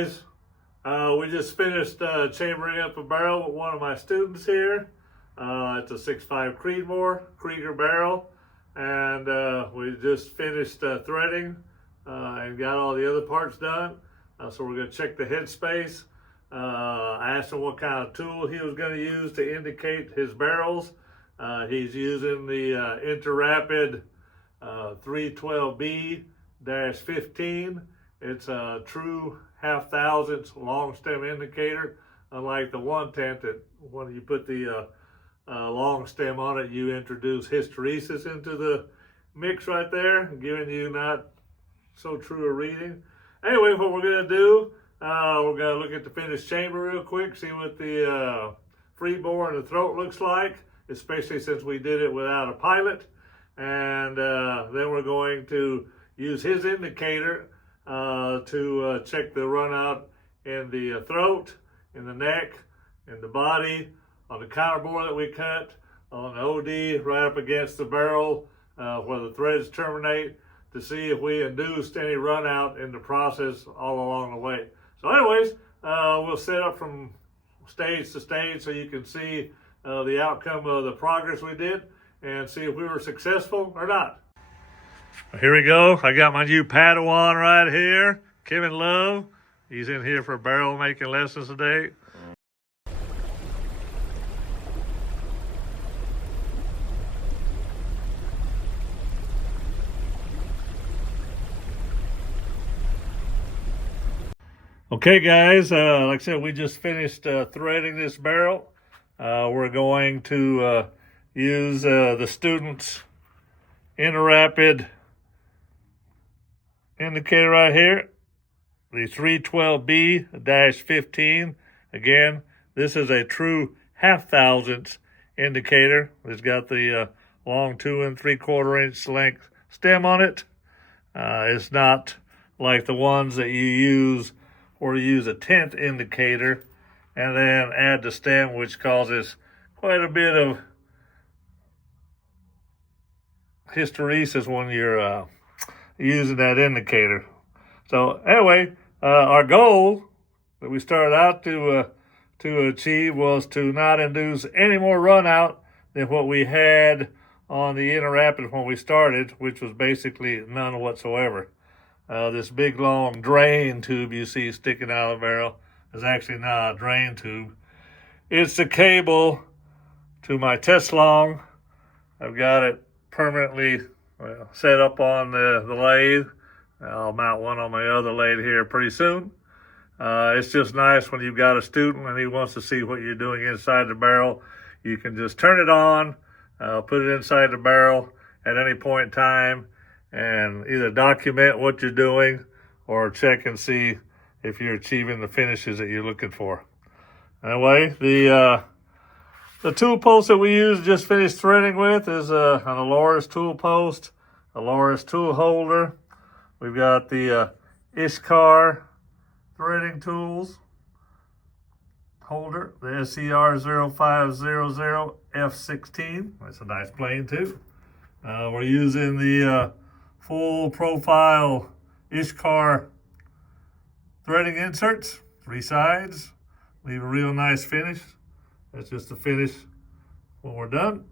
We just finished chambering up a barrel with one of my students here. It's a 6.5 Krieger barrel, and we just finished threading and got all the other parts done. So we're going to check the headspace. I asked him what kind of tool he was going to use to indicate his barrels. He's using the InterRapid 312B-15. It's a true half thousandths long stem indicator, unlike the 1/10 that when you put the long stem on it, you introduce hysteresis into the mix right there, giving you not so true a reading. Anyway, what we're going to do, we're going to look at the finished chamber real quick, see what the free bore and the throat looks like, especially since we did it without a pilot. And then we're going to use his indicator to check the runout in the throat, in the neck, in the body, on the counterbore that we cut, on the OD right up against the barrel where the threads terminate, to see if we induced any runout in the process all along the way. So anyways, we'll set up from stage to stage so you can see the outcome of the progress we did and see if we were successful or not. Here we go. I got my new Padawan right here, Kevin Love. He's in here for barrel making lessons today. Okay guys, like I said, we just finished threading this barrel. We're going to use the student's InterRapid indicator right here, the 312B-15. Again, this is a true half thousandths indicator. It's got the long 2 3/4 inch length stem on it. It's not like the ones that you use or use a 1/10 indicator and then add the stem, which causes quite a bit of hysteresis when you're using that indicator. So anyway, our goal that we started out to achieve was to not induce any more runout than what we had on the InterRapid when we started, which was basically none whatsoever. This big long drain tube you see sticking out of the barrel is actually not a drain tube. It's the cable to my test long. I've got it permanently set up on the lathe. I'll mount one on my other lathe here pretty soon. It's just nice when you've got a student and he wants to see what you're doing inside the barrel. You can just turn it on, put it inside the barrel at any point in time, and either document what you're doing or check and see if you're achieving the finishes that you're looking for. Anyway, the tool post that we just finished threading with is an Aloris tool post, Aloris tool holder. We've got the Ishkar threading tools holder, the SCR0500 F16. That's a nice plane too. We're using the full profile Ishkar threading inserts, 3 sides, leave a real nice finish. That's just the finish when we're done.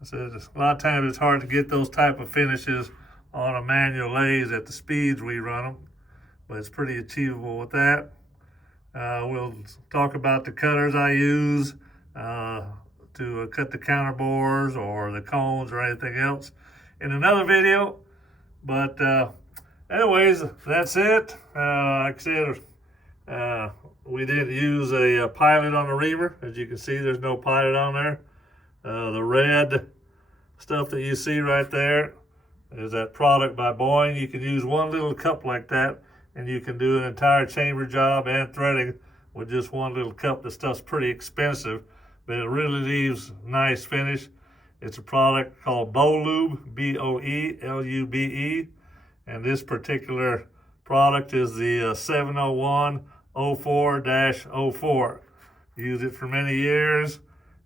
I said a lot of times it's hard to get those type of finishes on a manual lathe at the speeds we run them, but it's pretty achievable with that. We'll talk about the cutters I use to cut the counterbores or the cones or anything else in another video. But anyways, that's it. Like I said, we didn't use a pilot on the reamer. As you can see, there's no pilot on there. The red stuff that you see right there is that product by Boeing. You can use one little cup like that, and you can do an entire chamber job and threading with just one little cup. The stuff's pretty expensive, but it really leaves nice finish. It's a product called Boelube, B-O-E-L-U-B-E, and this particular product is the 701-04-04. Used it for many years.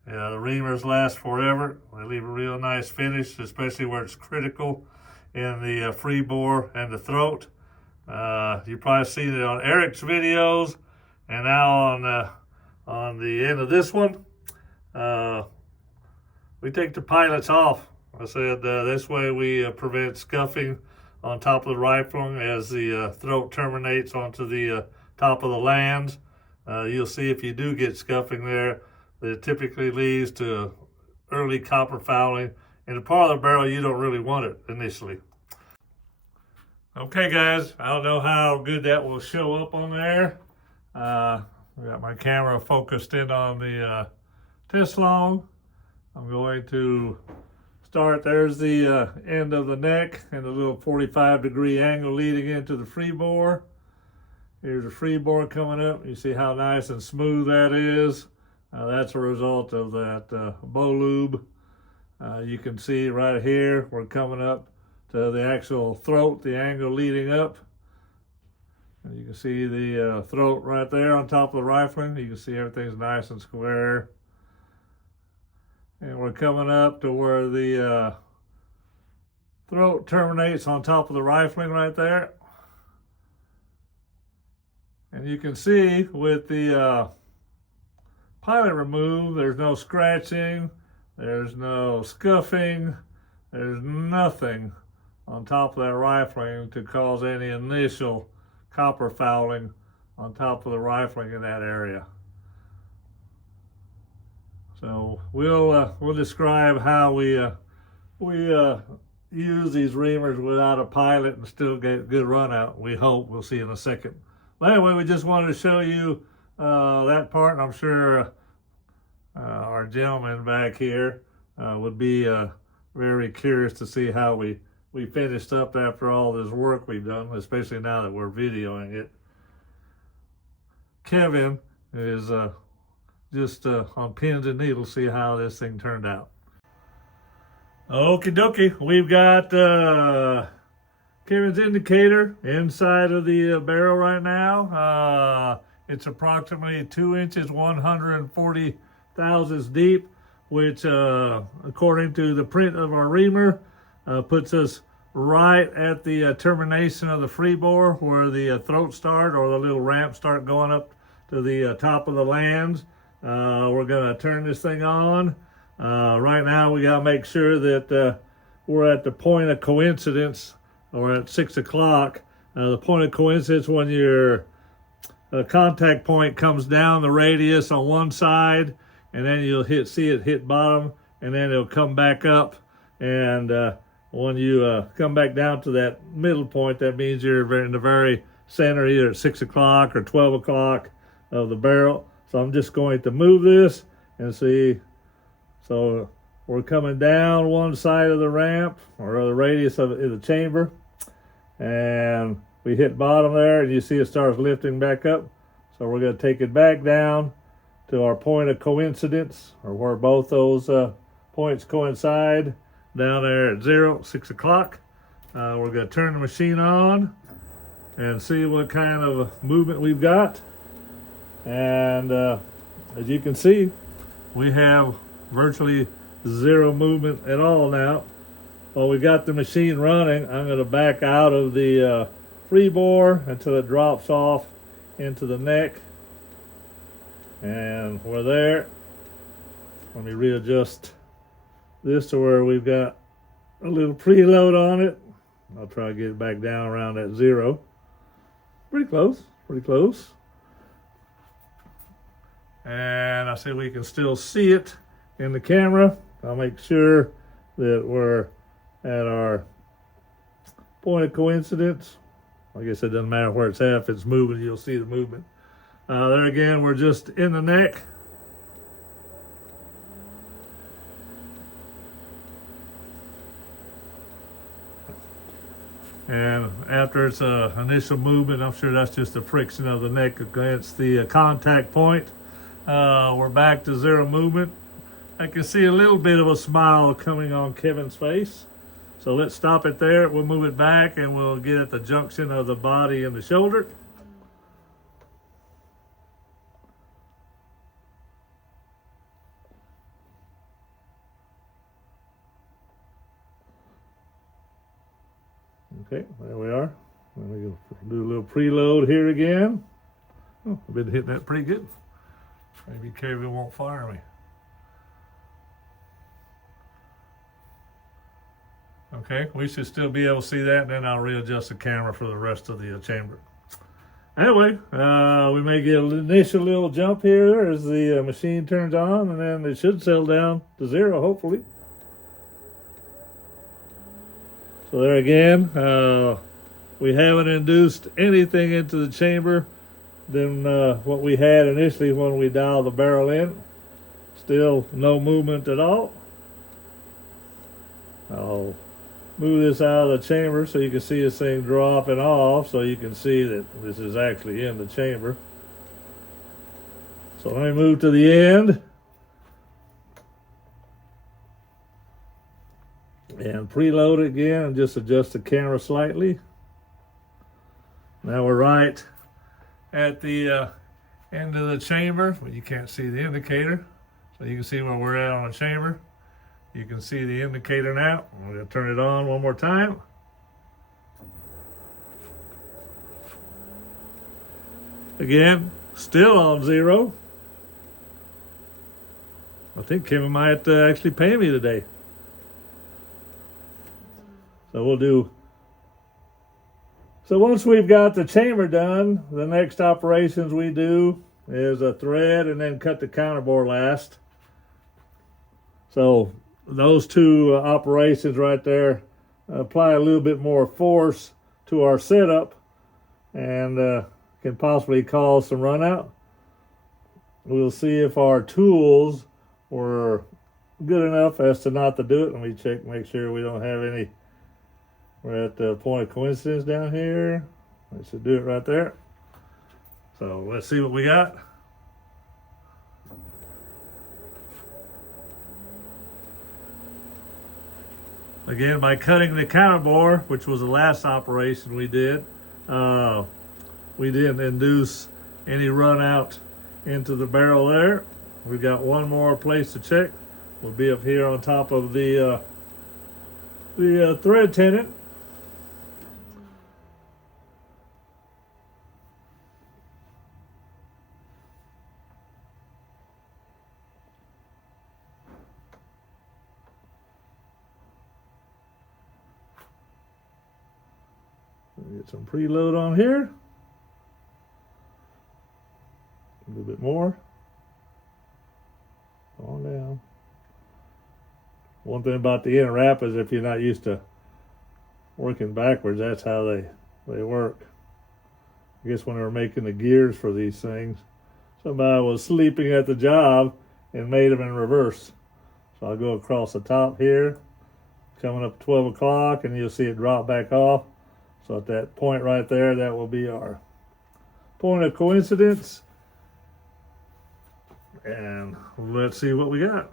The reamers last forever. They leave a real nice finish, especially where it's critical in the free bore and the throat. You've probably seen it on Eric's videos, and now on the end of this one, we take the pilots off. I said this way we prevent scuffing on top of the rifling as the throat terminates onto the top of the lands. You'll see if you do get scuffing there, that it typically leads to early copper fouling. In the part of the barrel, you don't really want it initially. Okay, guys, I don't know how good that will show up on there. I got my camera focused in on the test long. I'm going to start. There's the end of the neck and the little 45-degree angle leading into the free bore. Here's the free bore coming up. You see how nice and smooth that is. That's a result of that bow lube. You can see right here, we're coming up to the actual throat, the angle leading up. And you can see the throat right there on top of the rifling. You can see everything's nice and square. And we're coming up to where the throat terminates on top of the rifling right there. And you can see with the pilot removed, there's no scratching, there's no scuffing, there's nothing on top of that rifling to cause any initial copper fouling on top of the rifling in that area. So we'll describe how we use these reamers without a pilot and still get good run out. We hope. We'll see in a second. But anyway, we just wanted to show you that part, and I'm sure our gentleman back here would be very curious to see how we finished up after all this work we've done, especially now that we're videoing it. Kevin is just on pins and needles, see how this thing turned out. Okie dokie, we've got Kevin's indicator inside of the barrel right now. It's approximately 2 inches, 140 thousandths deep, which according to the print of our reamer, puts us right at the termination of the free bore, where the throat start or the little ramp start going up to the top of the lands. We're gonna turn this thing on. Right now we gotta make sure that we're at the point of coincidence, or at 6 o'clock. The point of coincidence when your contact point comes down the radius on one side, and then you'll see it hit bottom, and then it'll come back up. And when you come back down to that middle point, that means you're in the very center, either at 6 o'clock or 12 o'clock of the barrel. So I'm just going to move this and see. So we're coming down one side of the ramp, or the radius of the chamber, and we hit bottom there, and you see it starts lifting back up. So we're going to take it back down to our point of coincidence, or where both those points coincide, down there at 6 o'clock. We're going to turn the machine on and see what kind of movement we've got. And as you can see, we have virtually zero movement at all now. While we got the machine running, I'm going to back out of the free bore until it drops off into the neck. And we're there. Let me readjust this to where we've got a little preload on it. I'll try to get it back down around at 0. Pretty close, pretty close. And I see we can still see it in the camera. I'll make sure that we're at our point of coincidence. I guess it doesn't matter where it's at. If it's moving, you'll see the movement. There again, we're just in the neck. And after its initial movement, I'm sure that's just the friction of the neck against the contact point. We're back to 0 movement. I can see a little bit of a smile coming on Kevin's face. So let's stop it there. We'll move it back, and we'll get at the junction of the body and the shoulder. Okay, there we are. We're going to do a little preload here again. Oh, I've been hitting that pretty good. Maybe careful it won't fire me. Okay, we should still be able to see that, and then I'll readjust the camera for the rest of the chamber. Anyway, we may get an initial little jump here as the machine turns on, and then it should settle down to 0, hopefully. So there again, we haven't induced anything into the chamber than what we had initially when we dialed the barrel in. Still no movement at all. I'll move this out of the chamber so you can see this thing dropping off, so you can see that this is actually in the chamber. So let me move to the end and preload it again and just adjust the camera slightly. Now we're right at the end of the chamber, but you can't see the indicator, so you can see where we're at on the chamber. You can see the indicator now. I'm going to turn it on one more time. Again, still on 0. I think Kevin might actually pay me today. So we'll do. So once we've got the chamber done, the next operations we do is a thread and then cut the counterbore last. So those two operations right there apply a little bit more force to our setup and can possibly cause some run out. We'll see if our tools were good enough as to not to do it. Let me check, make sure we don't have any. We're at the point of coincidence down here. I should do it right there. So let's see what we got. Again, by cutting the counterbore, which was the last operation we didn't induce any run out into the barrel there. We've got one more place to check. We'll be up here on top of the thread tenon. Get some preload on here. A little bit more. On down. One thing about the inner wrap is if you're not used to working backwards, that's how they work. I guess when they were making the gears for these things, somebody was sleeping at the job and made them in reverse. So I'll go across the top here, coming up 12 o'clock, and you'll see it drop back off. So at that point right there, that will be our point of coincidence. And let's see what we got.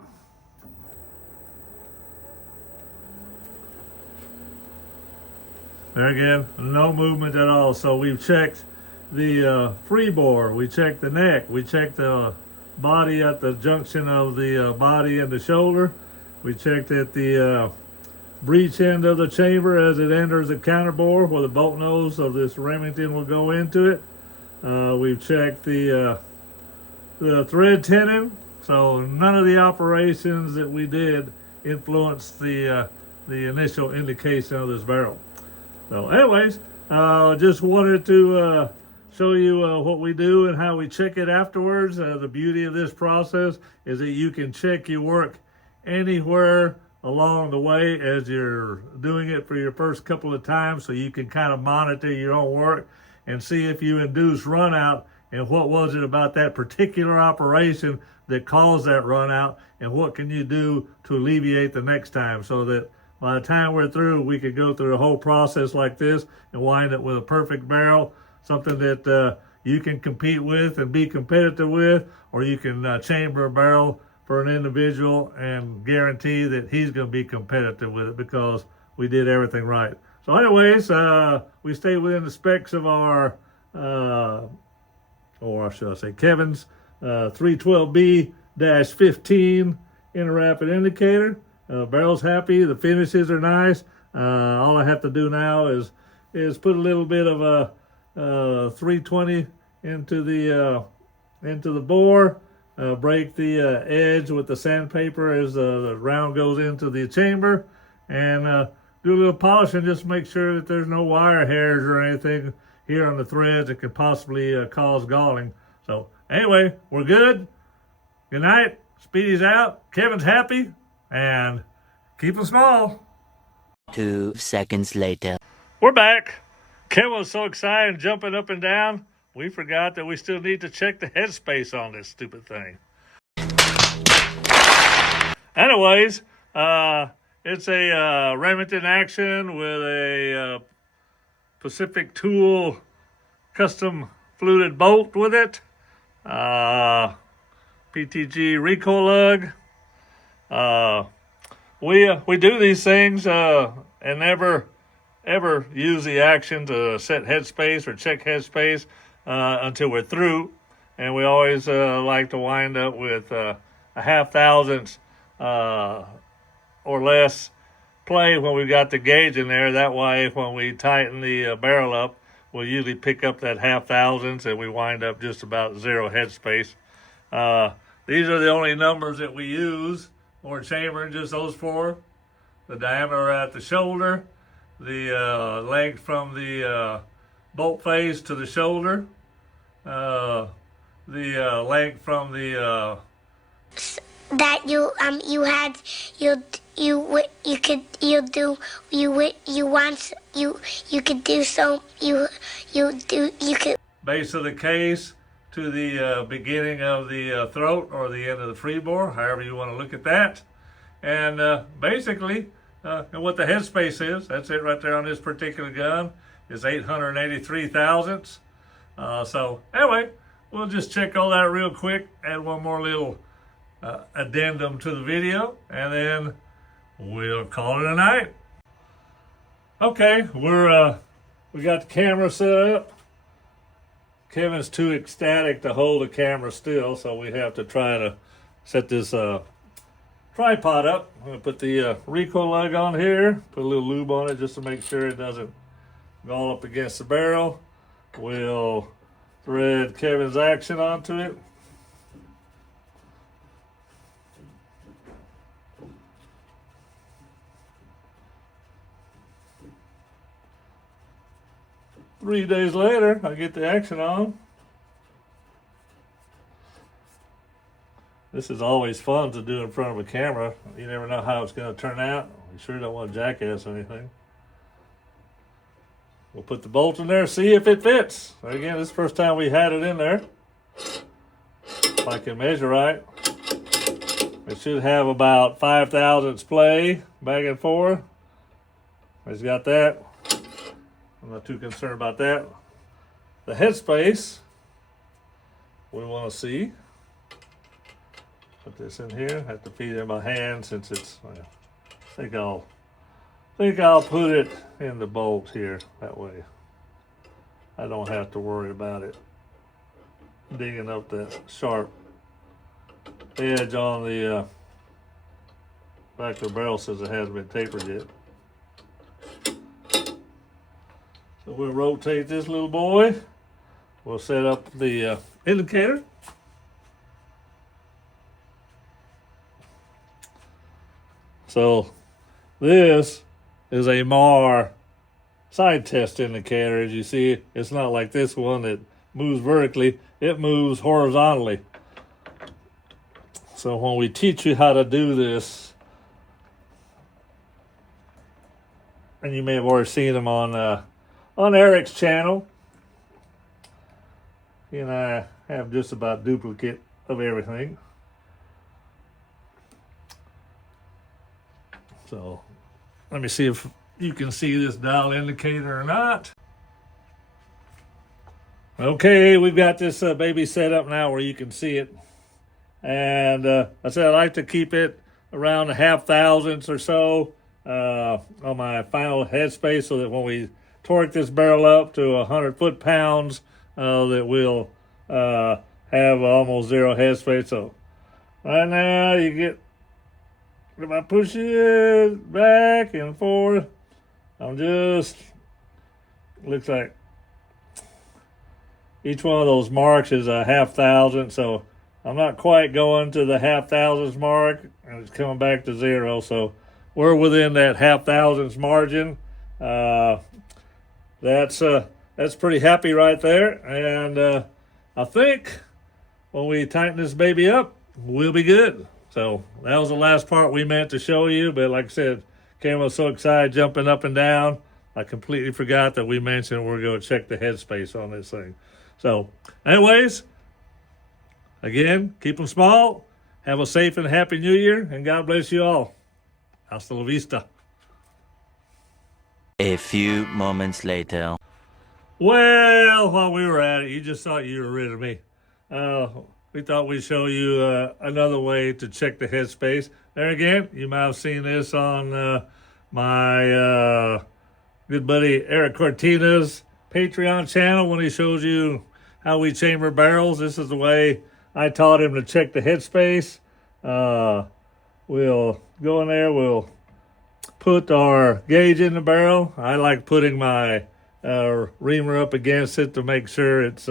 There again, no movement at all. So we've checked the freebore, we checked the neck, we checked the body at the junction of the body and the shoulder. We checked at the breech end of the chamber as it enters the counterbore where the bolt nose of this Remington will go into it. We've checked the thread tenon, so none of the operations that we did influenced the initial indication of this barrel. So anyways, just wanted to show you what we do and how we check it afterwards. The beauty of this process is that you can check your work anywhere along the way as you're doing it for your first couple of times, so you can kind of monitor your own work and see if you induce run out and what was it about that particular operation that caused that run out, and what can you do to alleviate the next time, so that by the time we're through, we could go through the whole process like this and wind up with a perfect barrel, something that you can compete with and be competitive with, or you can chamber a barrel for an individual and guarantee that he's going to be competitive with it because we did everything right. So anyways, we stayed within the specs of our, or should I say Kevin's 312B-15 inner rapid indicator. Barrel's happy, the finishes are nice. All I have to do now is is put a little bit of a 320 into the bore, break the edge with the sandpaper as the round goes into the chamber, and do a little polishing just to make sure that there's no wire hairs or anything here on the threads that could possibly cause galling. So anyway, we're good. Good night. Speedy's out. Kevin's happy, and keep them small. 2 seconds later. We're back. Kevin was so excited, jumping up and down, we forgot that we still need to check the headspace on this stupid thing. Anyways, it's a Remington action with a Pacific Tool custom fluted bolt with it. PTG recoil lug. We do these things and never ever use the action to set headspace or check headspace until we're through, and we always like to wind up with a half thousandths or less play when we got the gauge in there. That way, when we tighten the barrel up, we'll usually pick up that half thousandths, and we wind up just about zero headspace. These are the only numbers that we use or chambering, just those four. The diameter at the shoulder, the length from the bolt face to the shoulder, the length from the that you could base of the case to the beginning of the throat or the end of the free bore, however you want to look at that. And basically, and what the headspace is, that's it right there on this particular gun, is 883 thousandths. So anyway, we'll just check all that real quick, add one more little addendum to the video, and then we'll call it a night. Okay, we got the camera set up. Kevin's too ecstatic to hold the camera still, so we have to try to set this tripod up. I'm going to put the recoil lug on here, put a little lube on it just to make sure it doesn't gall up against the barrel. We'll thread Kevin's action onto it. Three days later, I get the action on. This is always fun to do in front of a camera. You never know how it's going to turn out. You sure don't want to jackass anything. We'll put the bolt in there, see if it fits. Again, this is the first time we had it in there. If I can measure right, it should have about 5 thousandths play back and forth. It's got that. I'm not too concerned about that. The headspace, we want to see. Put this in here. I have to feed it in my hand since it's. Well, I think I'll put it in the bolt here. That way, I don't have to worry about it digging up that sharp edge on the back of the barrel since it hasn't been tapered yet. So we'll rotate this little boy. We'll set up the indicator. So this is a MAR side test indicator. As you see, it's not like this one that moves vertically. It moves horizontally. So when we teach you how to do this, and you may have already seen them on Eric's channel. He and I have just about duplicate of everything. So let me see if you can see this dial indicator or not. Okay, we've got this baby set up now where you can see it. And I said I like to keep it around a half thousandths or so on my final headspace so that when we torque this barrel up to 100 foot-pounds, that we'll have almost zero headspace. So right now you get, if I push it back and forth, I'm just looks like each one of those marks is a half thousand, so I'm not quite going to the half thousands mark, and it's coming back to 0. So we're within that half thousands margin. That's pretty happy right there, and I think when we tighten this baby up, we'll be good. So that was the last part we meant to show you, but like I said, camera was so excited jumping up and down, I completely forgot that we mentioned we're going to check the headspace on this thing. So anyways, again, keep them small. Have a safe and happy new year, and God bless you all. Hasta la vista. A few moments later. Well, while we were at it, you just thought you were rid of me. We thought we'd show you another way to check the headspace. There again, you might have seen this on my good buddy Eric Cortina's Patreon channel when he shows you how we chamber barrels. This is the way I taught him to check the headspace. We'll go in there, we'll put our gauge in the barrel. I like putting my reamer up against it to make sure it's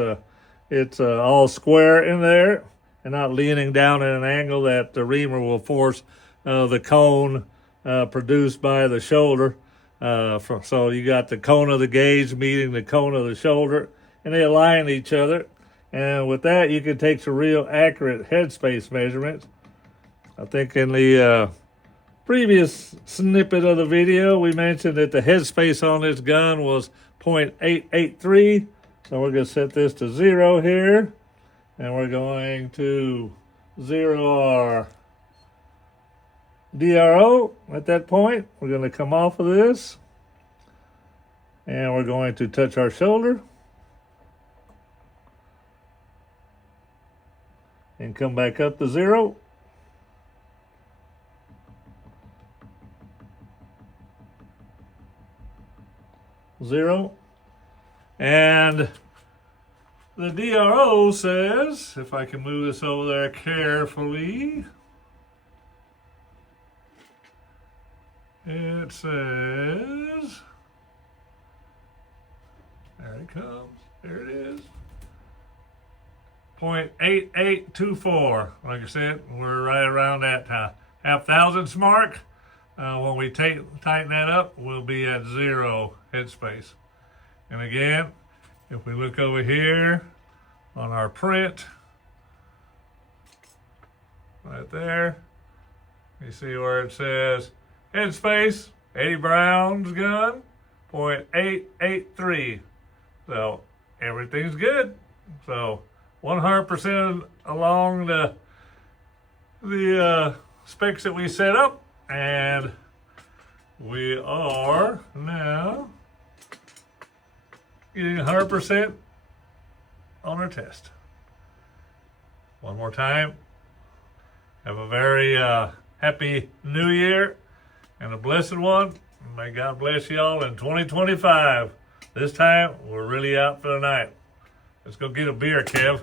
all square in there and not leaning down at an angle that the reamer will force the cone produced by the shoulder. So you got the cone of the gauge meeting the cone of the shoulder, and they align each other. And with that, you can take some real accurate headspace measurements. I think in the previous snippet of the video, we mentioned that the headspace on this gun was 0.883. So we're going to set this to 0 here. And we're going to 0 our DRO at that point. We're going to come off of this. And we're going to touch our shoulder. And come back up to 0. Zero. And the DRO says, if I can move this over there carefully, it says, there it comes, there it is, 0.8824. Like I said, we're right around that half thousandths mark. When we tighten that up, we'll be at 0 headspace. And again, if we look over here on our print, right there, you see where it says headspace, Eddie Brown's gun, 0.883. So everything's good. So 100% along the specs that we set up. And we are now getting 100% on our test. One more time. Have a very happy new year and a blessed one. May God bless y'all in 2025. This time, we're really out for the night. Let's go get a beer, Kev.